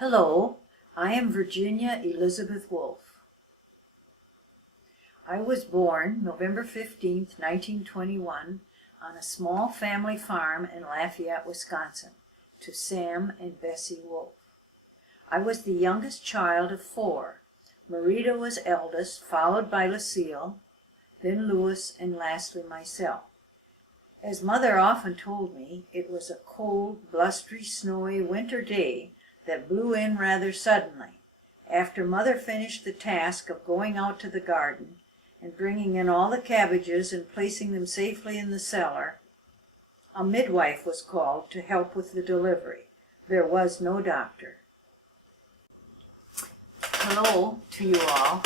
Hello, I am Virginia Elizabeth Wolfe. I was born November 15th, 1921, on a small family farm in Lafayette, Wisconsin, to Sam and Bessie Wolfe. I was the youngest child of four. Marita was eldest, followed by Lucille, then Louis, and lastly myself. As Mother often told me, it was a cold, blustery, snowy winter day that blew in rather suddenly. After Mother finished the task of going out to the garden and bringing in all the cabbages and placing them safely in the cellar, a midwife was called to help with the delivery. There was no doctor. Hello to you all,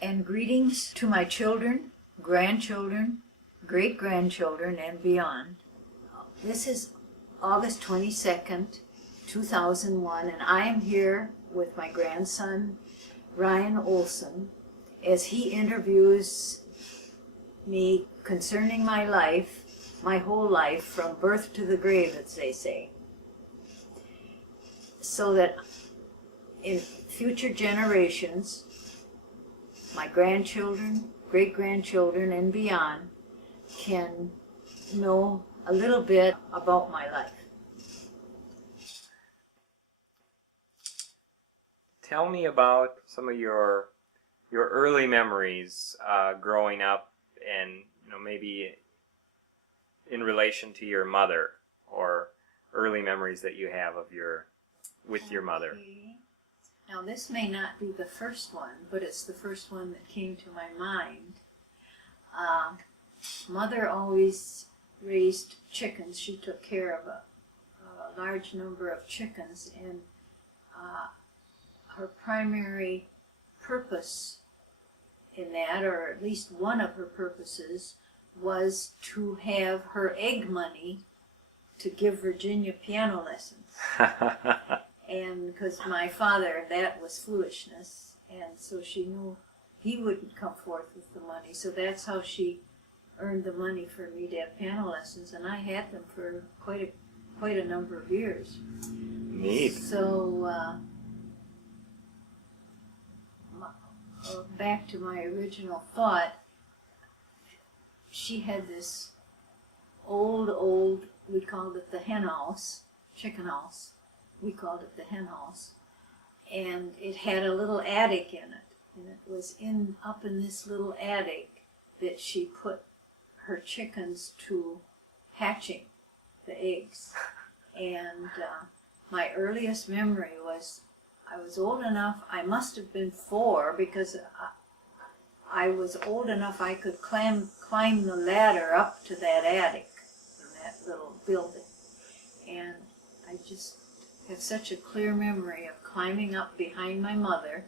and greetings to my children, grandchildren, great-grandchildren, and beyond. This is August 22nd, 2001, and I am here with my grandson, Ryan Olson, as he interviews me concerning my life, my whole life, from birth to the grave, as they say, so that in future generations, my grandchildren, great-grandchildren, and beyond can know a little bit about my life. Tell me about some of your early memories growing up, and maybe in relation to your mother, or early memories that you have of your mother. Now this may not be the first one, but it's the first one that came to my mind. Mother always raised chickens. She took care of a large number of chickens, and her primary purpose in that, or at least one of her purposes, was to have her egg money to give Virginia piano lessons. And because my father, that was foolishness, and so she knew he wouldn't come forth with the money, so that's how she earned the money for me to have piano lessons, and I had them for quite a number of years. Neat. So back to my original thought, she had this old, we called it the hen house, chicken house. We called it the hen house, and it had a little attic in it, and it was up in this little attic that she put her chickens to hatching the eggs. And my earliest memory was, I was old enough, I must have been 4, because I was old enough I could climb the ladder up to that attic in that little building. And I just have such a clear memory of climbing up behind my mother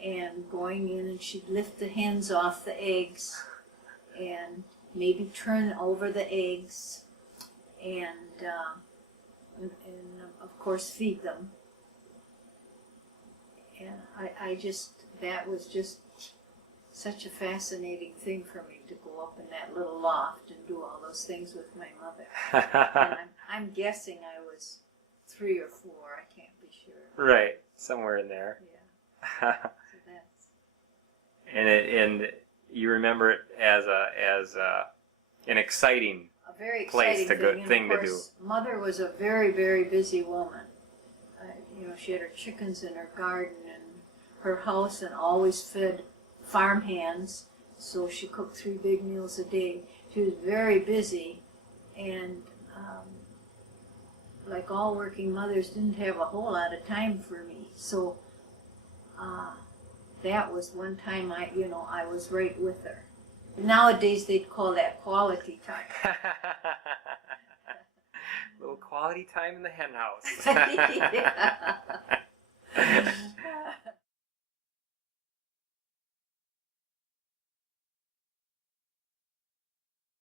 and going in, and she'd lift the hens off the eggs and maybe turn over the eggs and of course feed them. And that was just such a fascinating thing for me, to go up in that little loft and do all those things with my mother. And I'm guessing I was 3 or 4, I can't be sure. Right, somewhere in there. Yeah. So that's. And you remember it as an exciting, A very place exciting thing to do. Mother was a very, very busy woman. She had her chickens in her garden and her house, and always fed farm hands, so she cooked 3 big meals a day. She was very busy, and like all working mothers, didn't have a whole lot of time for me. So that was one time I was right with her. Nowadays they'd call that quality time. Little quality time in the hen house. Yeah.